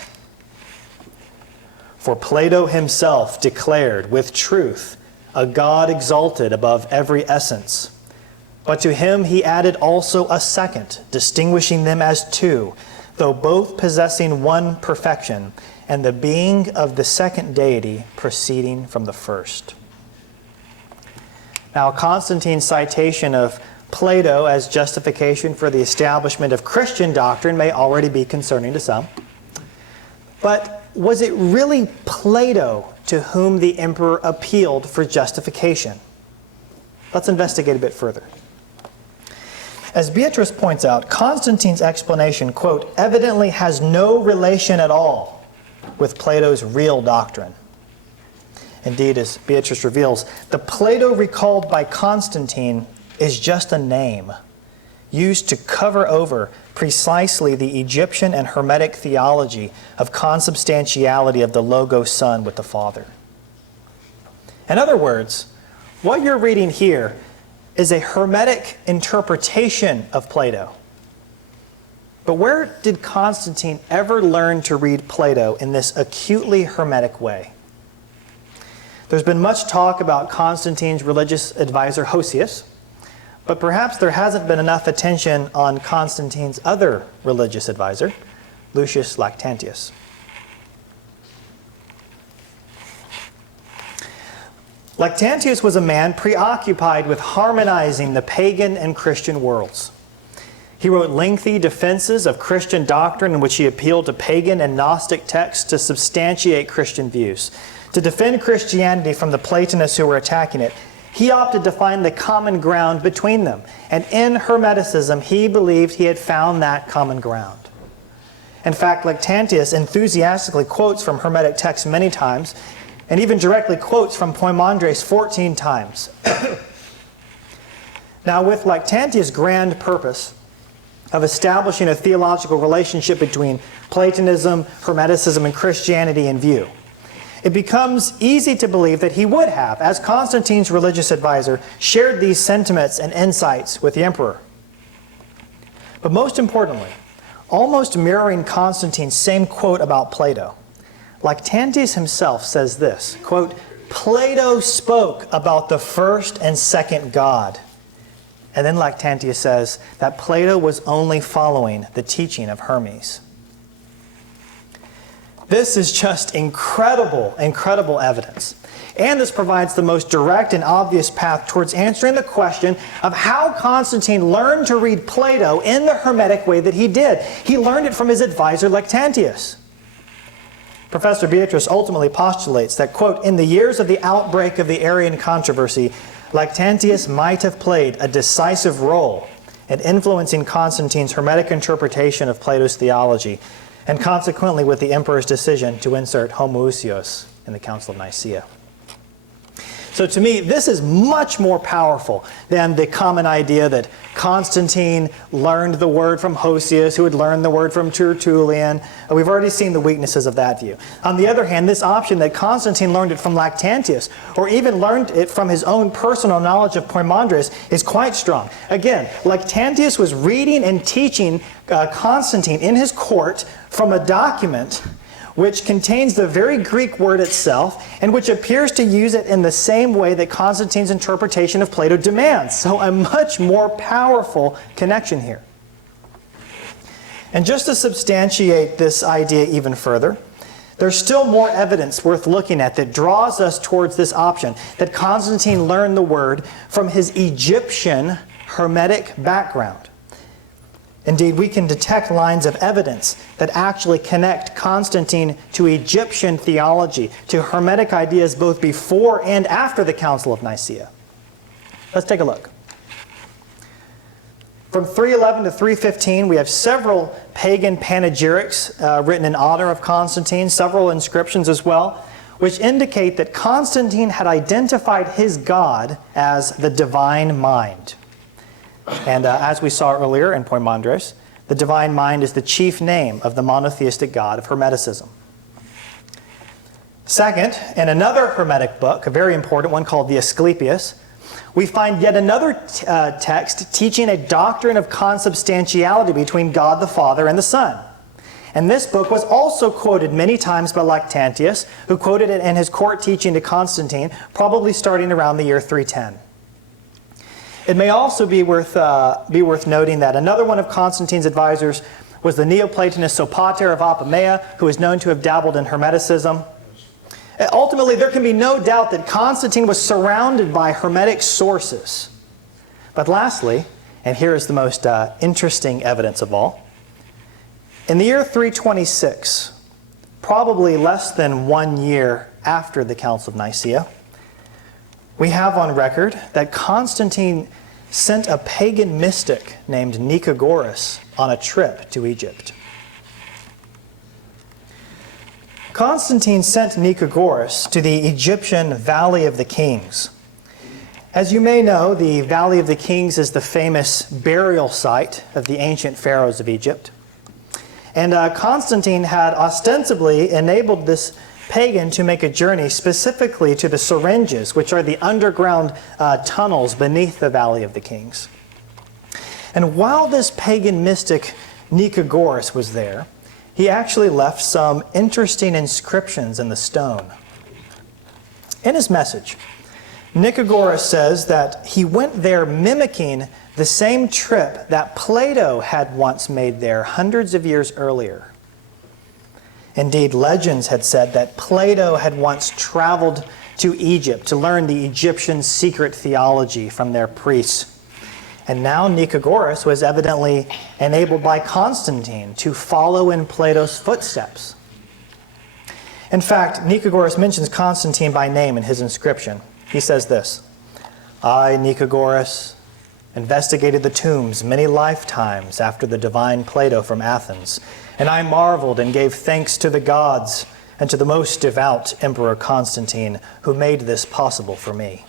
"For Plato himself declared with truth a God exalted above every essence. But to him he added also a second, distinguishing them as two, though both possessing one perfection, and the being of the second deity proceeding from the first." Now, Constantine's citation of Plato as justification for the establishment of Christian doctrine may already be concerning to some. But was it really Plato to whom the emperor appealed for justification? Let's investigate a bit further. As Beatrice points out, Constantine's explanation, quote, evidently has no relation at all with Plato's real doctrine. Indeed, as Beatrice reveals, the Plato recalled by Constantine is just a name used to cover over precisely the Egyptian and Hermetic theology of consubstantiality of the Logos Son with the Father. In other words, what you're reading here is a Hermetic interpretation of Plato. But where did Constantine ever learn to read Plato in this acutely Hermetic way? There's been much talk about Constantine's religious advisor Hosius, but perhaps there hasn't been enough attention on Constantine's other religious advisor, Lucius Lactantius. Lactantius was a man preoccupied with harmonizing the pagan and Christian worlds. He wrote lengthy defenses of Christian doctrine in which he appealed to pagan and Gnostic texts to substantiate Christian views. To defend Christianity from the Platonists who were attacking it, he opted to find the common ground between them. And in Hermeticism, he believed he had found that common ground. In fact, Lactantius enthusiastically quotes from Hermetic texts many times, and even directly quotes from Poimandres 14 times. Now, with Lactantius' grand purpose of establishing a theological relationship between Platonism, Hermeticism, and Christianity in view, it becomes easy to believe that he would have, as Constantine's religious advisor, shared these sentiments and insights with the emperor. But most importantly, almost mirroring Constantine's same quote about Plato, Lactantius himself says this, quote, Plato spoke about the first and second God. And then Lactantius says that Plato was only following the teaching of Hermes. This is just incredible, incredible evidence. And this provides the most direct and obvious path towards answering the question of how Constantine learned to read Plato in the Hermetic way that he did. He learned it from his advisor Lactantius. Professor Beatrice ultimately postulates that, quote, in the years of the outbreak of the Arian controversy, Lactantius might have played a decisive role in influencing Constantine's Hermetic interpretation of Plato's theology, and consequently with the emperor's decision to insert Homoousios in the Council of Nicaea. So to me, this is much more powerful than the common idea that Constantine learned the word from Hosius, who had learned the word from Tertullian. We've already seen the weaknesses of that view. On the other hand, this option that Constantine learned it from Lactantius, or even learned it from his own personal knowledge of Poimandres, is quite strong. Again, Lactantius was reading and teaching Constantine in his court from a document which contains the very Greek word itself, and which appears to use it in the same way that Constantine's interpretation of Plato demands. So a much more powerful connection here. And just to substantiate this idea even further, there's still more evidence worth looking at that draws us towards this option, that Constantine learned the word from his Egyptian Hermetic background. Indeed, we can detect lines of evidence that actually connect Constantine to Egyptian theology, to Hermetic ideas both before and after the Council of Nicaea. Let's take a look. From 311 to 315, we have several pagan panegyrics written in honor of Constantine, several inscriptions as well, which indicate that Constantine had identified his God as the divine mind. And as we saw earlier in Poimandres, the divine mind is the chief name of the monotheistic God of Hermeticism. Second, in another Hermetic book, a very important one called the Asclepius, we find yet another text teaching a doctrine of consubstantiality between God the Father and the Son. And this book was also quoted many times by Lactantius, who quoted it in his court teaching to Constantine, probably starting around the year 310. It may also be worth noting that another one of Constantine's advisors was the Neoplatonist Sopater of Apamea, who is known to have dabbled in Hermeticism. Ultimately, there can be no doubt that Constantine was surrounded by Hermetic sources. But lastly, and here is the most interesting evidence of all, in the year 326, probably less than 1 year after the Council of Nicaea, we have on record that Constantine sent a pagan mystic named Nicagoras on a trip to Egypt. Constantine sent Nicagoras to the Egyptian Valley of the Kings. As you may know, the Valley of the Kings is the famous burial site of the ancient pharaohs of Egypt. And Constantine had ostensibly enabled this pagan to make a journey specifically to the syringes, which are the underground tunnels beneath the Valley of the Kings. And while this pagan mystic Nicagoras was there, he actually left some interesting inscriptions in the stone. In his message, Nicagoras says that he went there mimicking the same trip that Plato had once made there hundreds of years earlier. Indeed, legends had said that Plato had once traveled to Egypt to learn the Egyptian secret theology from their priests. And now Nicagoras was evidently enabled by Constantine to follow in Plato's footsteps. In fact, Nicagoras mentions Constantine by name in his inscription. He says this: "I, Nicagoras, investigated the tombs many lifetimes after the divine Plato from Athens, and I marveled and gave thanks to the gods and to the most devout Emperor Constantine, who made this possible for me."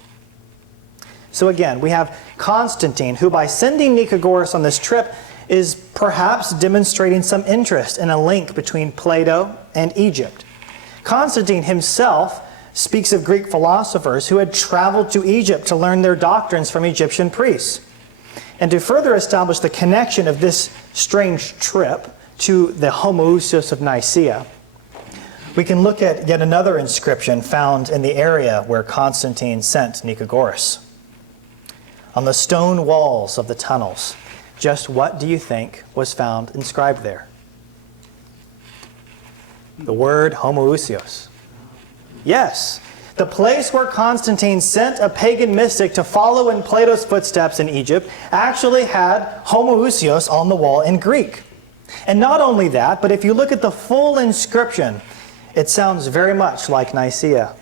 So again, we have Constantine, who by sending Nicagoras on this trip is perhaps demonstrating some interest in a link between Plato and Egypt. Constantine himself speaks of Greek philosophers who had traveled to Egypt to learn their doctrines from Egyptian priests. And to further establish the connection of this strange trip to the Homoousios of Nicaea, we can look at yet another inscription found in the area where Constantine sent Nicagoras. On the stone walls of the tunnels, just what do you think was found inscribed there? The word Homoousios. Yes, the place where Constantine sent a pagan mystic to follow in Plato's footsteps in Egypt actually had Homoousios on the wall in Greek. And not only that, but if you look at the full inscription, it sounds very much like Nicaea.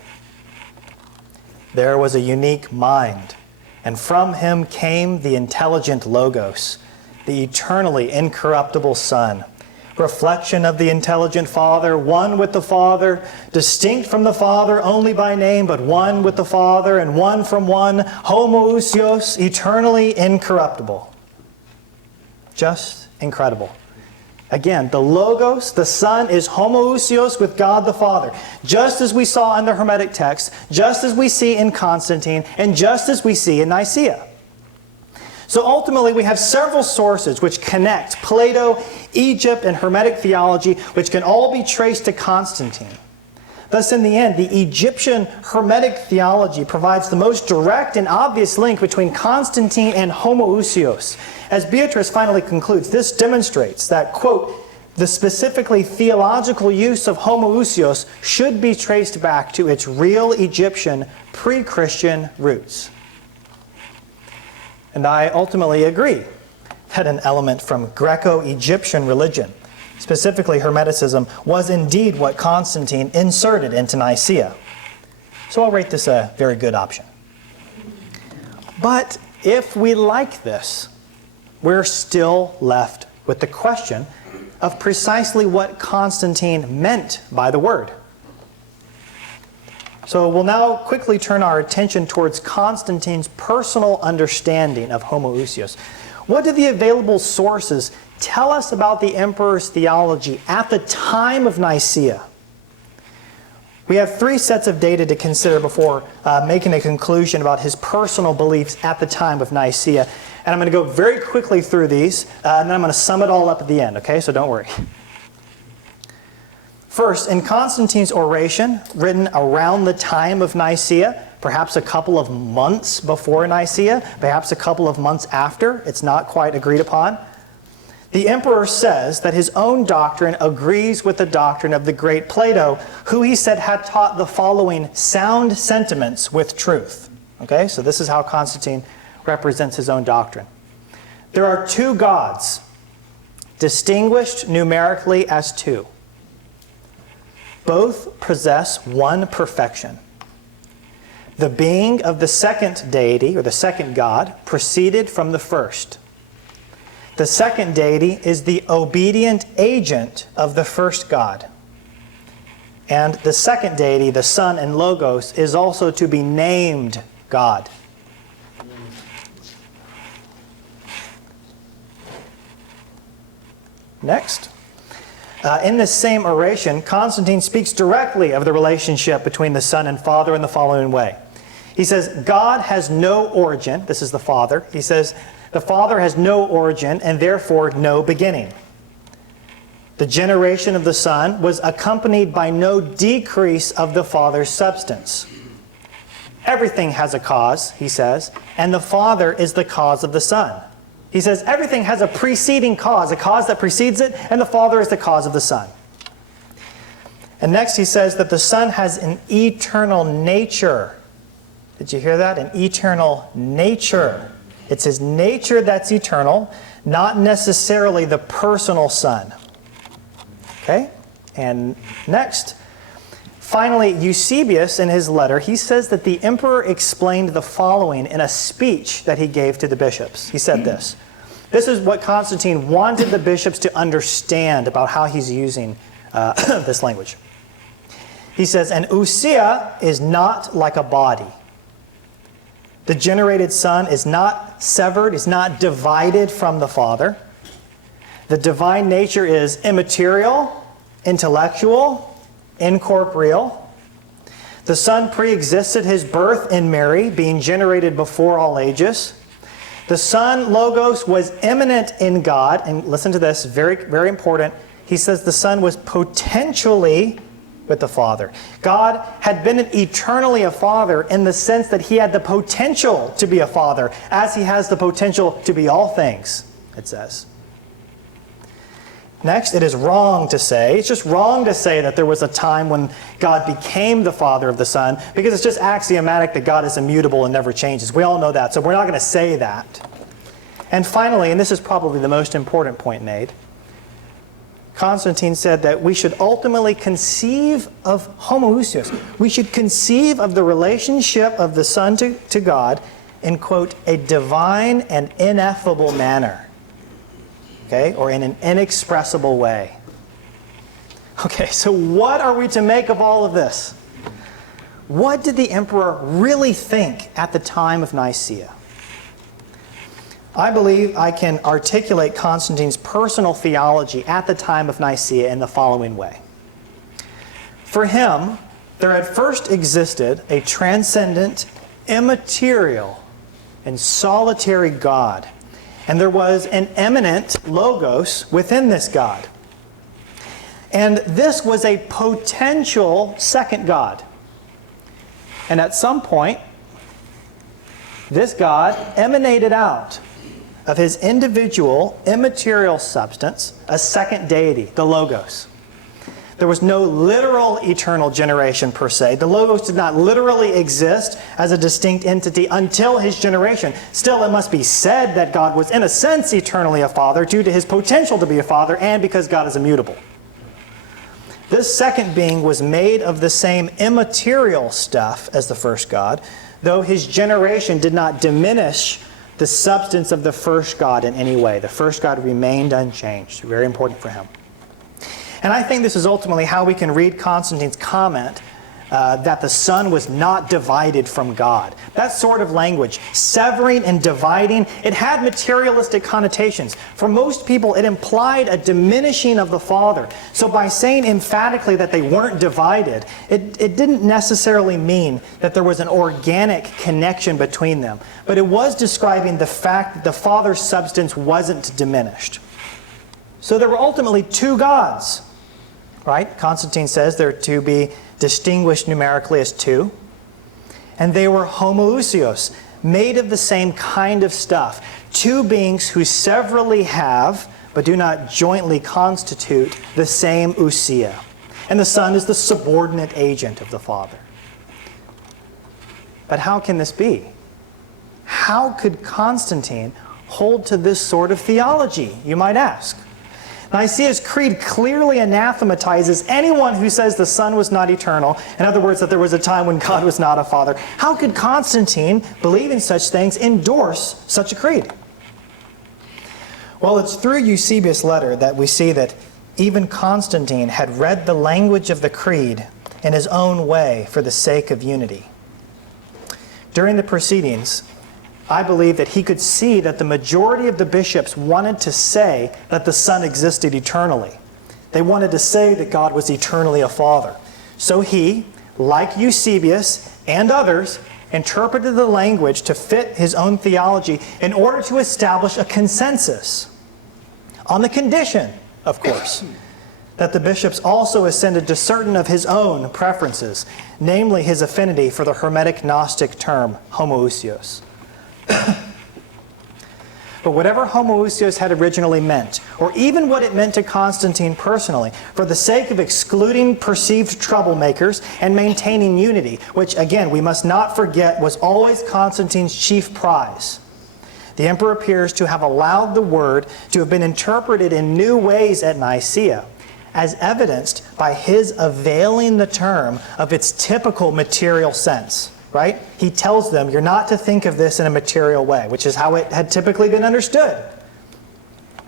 There was a unique mind, and from him came the intelligent Logos, the eternally incorruptible Son, reflection of the intelligent Father, one with the Father, distinct from the Father only by name, but one with the Father and one from one, Homoousios, eternally incorruptible. Just incredible. Again, the Logos, the Son, is homoousios with God the Father, just as we saw in the Hermetic text, just as we see in Constantine, and just as we see in Nicaea. So ultimately, we have several sources which connect Plato, Egypt, and Hermetic theology, which can all be traced to Constantine. Thus, in the end, the Egyptian Hermetic theology provides the most direct and obvious link between Constantine and homoousios. As Beatrice finally concludes, this demonstrates that, quote, the specifically theological use of homoousios should be traced back to its real Egyptian pre-Christian roots. And I ultimately agree that an element from Greco-Egyptian religion, specifically Hermeticism, was indeed what Constantine inserted into Nicaea. So I'll rate this a very good option. But if we like this, we're still left with the question of precisely what Constantine meant by the word. So we'll now quickly turn our attention towards Constantine's personal understanding of homoousios. What do the available sources tell us about the emperor's theology at the time of Nicaea? We have three sets of data to consider before making a conclusion about his personal beliefs at the time of Nicaea. And I'm going to go very quickly through these, and then I'm going to sum it all up at the end, okay? So don't worry. First, in Constantine's oration, written around the time of Nicaea, perhaps a couple of months before Nicaea, perhaps a couple of months after, it's not quite agreed upon, the emperor says that his own doctrine agrees with the doctrine of the great Plato, who he said had taught the following sound sentiments with truth. Okay, so this is how Constantine represents his own doctrine. There are two gods, distinguished numerically as two. Both possess one perfection. The being of the second deity, or the second God, proceeded from the first. The second deity is the obedient agent of the first God. And the second deity, the Son and Logos, is also to be named God. Next. In this same oration, Constantine speaks directly of the relationship between the Son and Father in the following way. He says, God has no origin. This is the Father. He says, the Father has no origin and therefore no beginning. The generation of the Son was accompanied by no decrease of the Father's substance. Everything has a cause, he says, and the Father is the cause of the Son. He says everything has a preceding cause, a cause that precedes it, and the Father is the cause of the Son. And next he says that the Son has an eternal nature. Did you hear that? An eternal nature. It's his nature that's eternal, not necessarily the personal Son. Okay? And next, finally, Eusebius in his letter, he says that the emperor explained the following in a speech that he gave to the bishops. He said this. This is what Constantine wanted the bishops to understand about how he's using this language. He says, an ousia is not like a body. The generated Son is not severed, is not divided from the Father. The divine nature is immaterial, intellectual, incorporeal. The Son pre-existed his birth in Mary, being generated before all ages. The Son, Logos, was immanent in God. And listen to this, very, very important. He says the Son was potentially with the Father. God had been eternally a Father in the sense that he had the potential to be a Father, as he has the potential to be all things, it says. Next, it is wrong to say, it's just wrong to say that there was a time when God became the Father of the Son, because it's just axiomatic that God is immutable and never changes. We all know that, so we're not going to say that. And finally, and this is probably the most important point made, Constantine said that we should ultimately conceive of homoousios. We should conceive of the relationship of the Son to God in, quote, a divine and ineffable manner. Okay? Or in an inexpressible way. Okay, so what are we to make of all of this? What did the emperor really think at the time of Nicaea? I believe I can articulate Constantine's personal theology at the time of Nicaea in the following way. For him, there had first existed a transcendent, immaterial, and solitary God. And there was an immanent logos within this God. And this was a potential second God. And at some point, this God emanated out of his individual immaterial substance a second deity, the Logos. There was no literal eternal generation per se. The Logos did not literally exist as a distinct entity until his generation. Still, it must be said that God was in a sense eternally a Father due to his potential to be a Father and because God is immutable. This second being was made of the same immaterial stuff as the first God, though his generation did not diminish the substance of the first God in any way. The first God remained unchanged. Very important for him. And I think this is ultimately how we can read Constantine's comment that the Son was not divided from God. That sort of language, severing and dividing, it had materialistic connotations. For most people, it implied a diminishing of the Father. So by saying emphatically that they weren't divided, it didn't necessarily mean that there was an organic connection between them. But it was describing the fact that the Father's substance wasn't diminished. So there were ultimately two gods, right? Constantine says they're to be distinguished numerically as two. And they were homoousios, made of the same kind of stuff. Two beings who severally have, but do not jointly constitute, the same ousia. And the Son is the subordinate agent of the Father. But how can this be? How could Constantine hold to this sort of theology, you might ask? Nicaea's creed clearly anathematizes anyone who says the Son was not eternal. In other words, that there was a time when God was not a Father. How could Constantine, believing such things, endorse such a creed? Well, it's through Eusebius' letter that we see that even Constantine had read the language of the creed in his own way for the sake of unity. During the proceedings, I believe that he could see that the majority of the bishops wanted to say that the Son existed eternally. They wanted to say that God was eternally a Father. So he, like Eusebius and others, interpreted the language to fit his own theology in order to establish a consensus. On the condition, of course, that the bishops also ascended to certain of his own preferences, namely his affinity for the Hermetic Gnostic term, homoousios. But whatever homoousios had originally meant, or even what it meant to Constantine personally, for the sake of excluding perceived troublemakers and maintaining unity, which, again, we must not forget was always Constantine's chief prize, the emperor appears to have allowed the word to have been interpreted in new ways at Nicaea, as evidenced by his availing the term of its typical material sense. Right? He tells them, you're not to think of this in a material way, which is how it had typically been understood.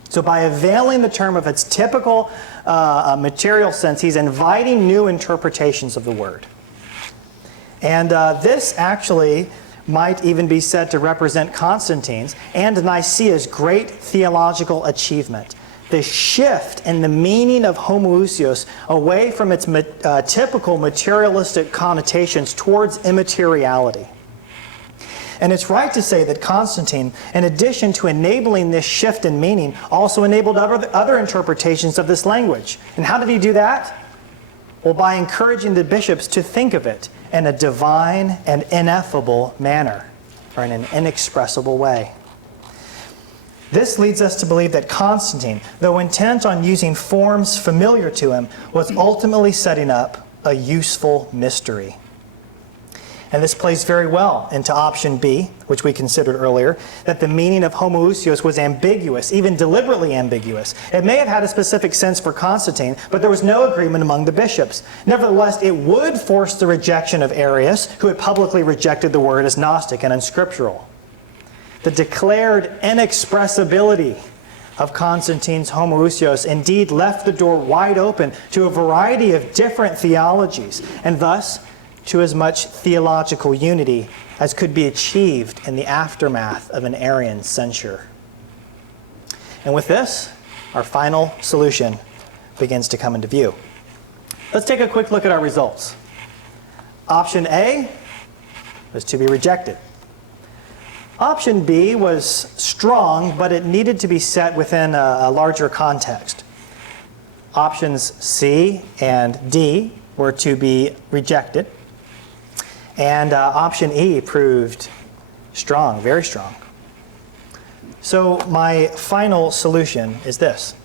So by availing the term of its typical material sense, he's inviting new interpretations of the word. And this actually might even be said to represent Constantine's and Nicaea's great theological achievement. The shift in the meaning of homoousios away from its typical materialistic connotations towards immateriality. And it's right to say that Constantine, in addition to enabling this shift in meaning, also enabled other interpretations of this language. And how did he do that? Well, by encouraging the bishops to think of it in a divine and ineffable manner, or in an inexpressible way. This leads us to believe that Constantine, though intent on using forms familiar to him, was ultimately setting up a useful mystery. And this plays very well into option B, which we considered earlier, that the meaning of homoousios was ambiguous, even deliberately ambiguous. It may have had a specific sense for Constantine, but there was no agreement among the bishops. Nevertheless, it would force the rejection of Arius, who had publicly rejected the word as Gnostic and unscriptural. The declared inexpressibility of Constantine's Homoousios indeed left the door wide open to a variety of different theologies, and thus to as much theological unity as could be achieved in the aftermath of an Arian censure. And with this, our final solution begins to come into view. Let's take a quick look at our results. Option A was to be rejected. Option B was strong, but it needed to be set within a larger context. Options C and D were to be rejected. And option E proved strong, very strong. So my final solution is this.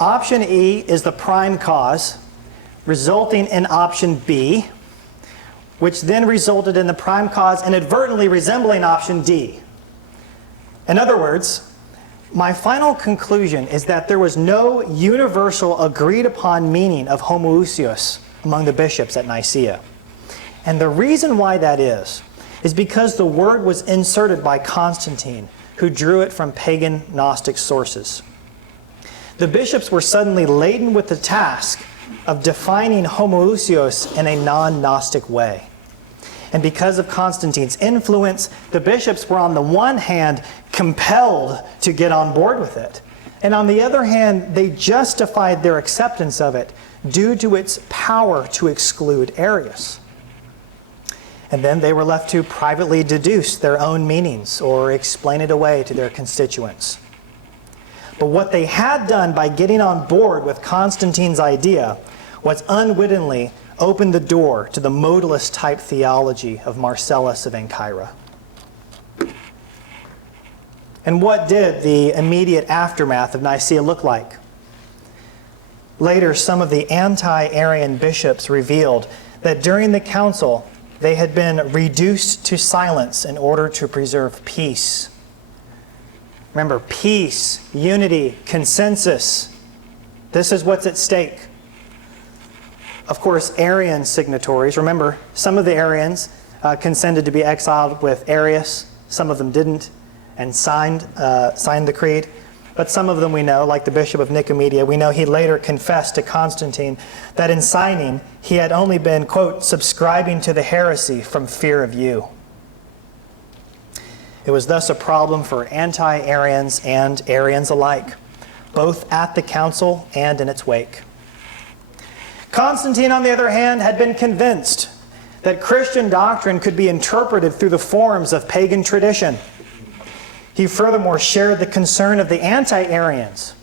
Option E is the prime cause, resulting in option B, which then resulted in the prime cause inadvertently resembling option D. In other words, my final conclusion is that there was no universal agreed upon meaning of homoousios among the bishops at Nicaea. And the reason why that is because the word was inserted by Constantine, who drew it from pagan Gnostic sources. The bishops were suddenly laden with the task of defining homoousios in a non-Gnostic way. And because of Constantine's influence, the bishops were on the one hand compelled to get on board with it. And on the other hand, they justified their acceptance of it due to its power to exclude Arius. And then they were left to privately deduce their own meanings or explain it away to their constituents. But what they had done by getting on board with Constantine's idea was unwittingly open the door to the modalist type theology of Marcellus of Ancyra. And what did the immediate aftermath of Nicaea look like? Later, some of the anti-Arian bishops revealed that during the council, they had been reduced to silence in order to preserve peace. Remember, peace, unity, consensus. This is what's at stake. Of course, Arian signatories, remember, some of the Arians consented to be exiled with Arius. Some of them didn't and signed the creed. But some of them we know, like the Bishop of Nicomedia, we know he later confessed to Constantine that in signing, he had only been, quote, subscribing to the heresy from fear of you. It was thus a problem for anti-Arians and Arians alike, both at the council and in its wake. Constantine, on the other hand, had been convinced that Christian doctrine could be interpreted through the forms of pagan tradition. He furthermore shared the concern of the anti-Arians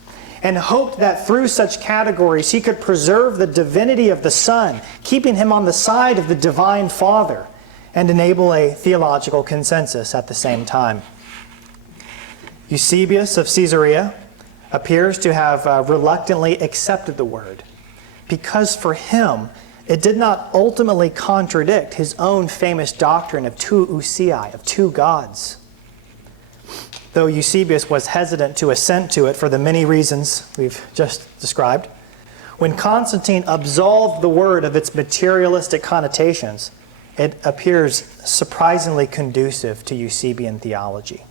and hoped that through such categories he could preserve the divinity of the Son, keeping him on the side of the divine Father, and enable a theological consensus at the same time. Eusebius of Caesarea appears to have reluctantly accepted the word, because for him it did not ultimately contradict his own famous doctrine of two ousiai, of two gods. Though Eusebius was hesitant to assent to it for the many reasons we've just described, when Constantine absolved the word of its materialistic connotations, it appears surprisingly conducive to Eusebian theology.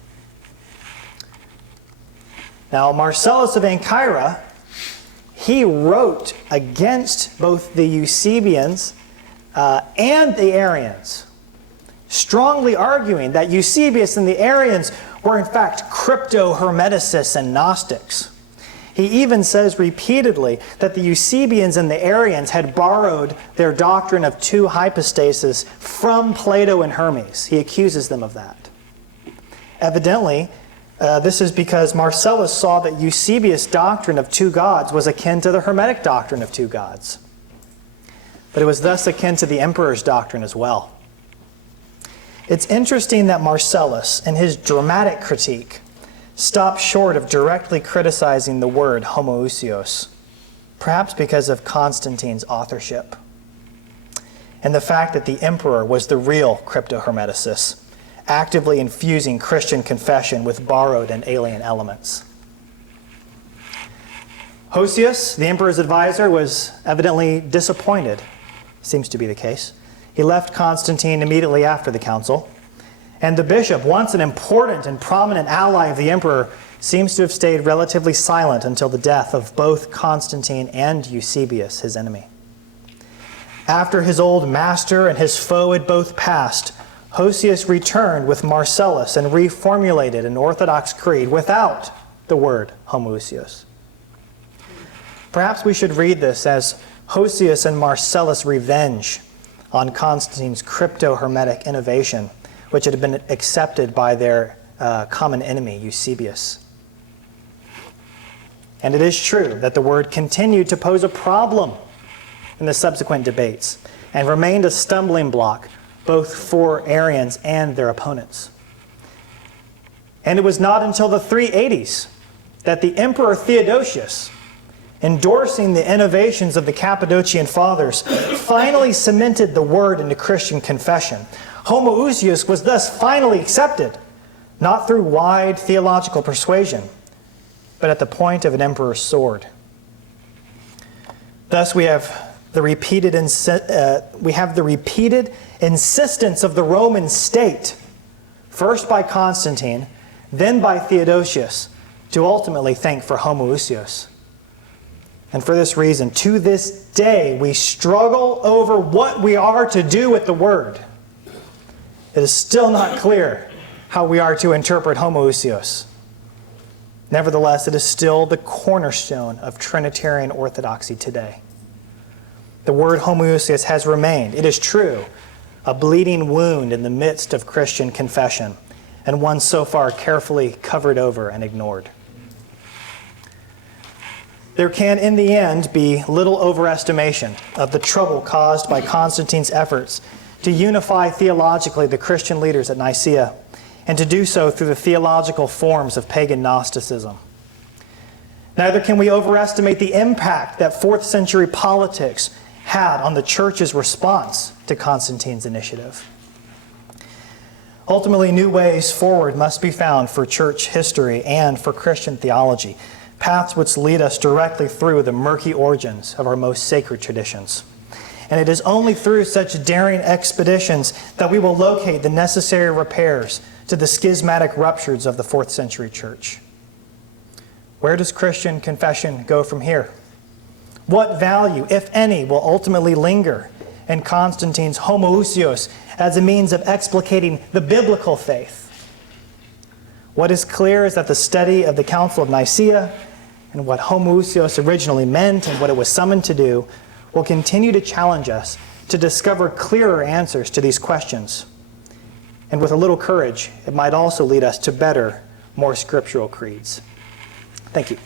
Now, Marcellus of Ancyra, he wrote against both the Eusebians and the Arians, strongly arguing that Eusebius and the Arians were in fact crypto-hermeticists and Gnostics. He even says repeatedly that the Eusebians and the Arians had borrowed their doctrine of two hypostases from Plato and Hermes. He accuses them of that. Evidently, this is because Marcellus saw that Eusebius' doctrine of two gods was akin to the Hermetic doctrine of two gods. But it was thus akin to the emperor's doctrine as well. It's interesting that Marcellus, in his dramatic critique, stopped short of directly criticizing the word homoousios, perhaps because of Constantine's authorship, and the fact that the emperor was the real crypto-hermeticist, actively infusing Christian confession with borrowed and alien elements. Hosius, the emperor's advisor, was evidently disappointed. Seems to be the case. He left Constantine immediately after the council, And the bishop, once an important and prominent ally of the emperor, seems to have stayed relatively silent until the death of both Constantine and Eusebius, his enemy. After his old master and his foe had both passed, Hosius returned with Marcellus and reformulated an Orthodox creed without the word homoousios. Perhaps we should read this as Hosius and Marcellus' revenge on Constantine's crypto-hermetic innovation, which had been accepted by their common enemy, Eusebius. And it is true that the word continued to pose a problem in the subsequent debates and remained a stumbling block both for Arians and their opponents. And it was not until the 380s that the Emperor Theodosius, endorsing the innovations of the Cappadocian Fathers, finally cemented the word into Christian confession. Homoousios was thus finally accepted, not through wide theological persuasion, but at the point of an emperor's sword. Thus we have the repeated insistence of the Roman state, first by Constantine, then by Theodosius, to ultimately thank for homoousios. And for this reason, to this day, we struggle over what we are to do with the word. It is still not clear how we are to interpret homoousios. Nevertheless, it is still the cornerstone of Trinitarian orthodoxy today. The word homoousios has remained, it is true, a bleeding wound in the midst of Christian confession, and one so far carefully covered over and ignored. There can, in the end, be little overestimation of the trouble caused by Constantine's efforts to unify theologically the Christian leaders at Nicaea, and to do so through the theological forms of pagan Gnosticism. Neither can we overestimate the impact that 4th century politics had on the church's response to Constantine's initiative. Ultimately, new ways forward must be found for church history and for Christian theology, paths which lead us directly through the murky origins of our most sacred traditions. And it is only through such daring expeditions that we will locate the necessary repairs to the schismatic ruptures of the 4th century church. Where does Christian confession go from here? What value, if any, will ultimately linger in Constantine's homoousios as a means of explicating the biblical faith? What is clear is that the study of the Council of Nicaea and what homoousios originally meant and what it was summoned to do will continue to challenge us to discover clearer answers to these questions. And with a little courage, it might also lead us to better, more scriptural creeds. Thank you.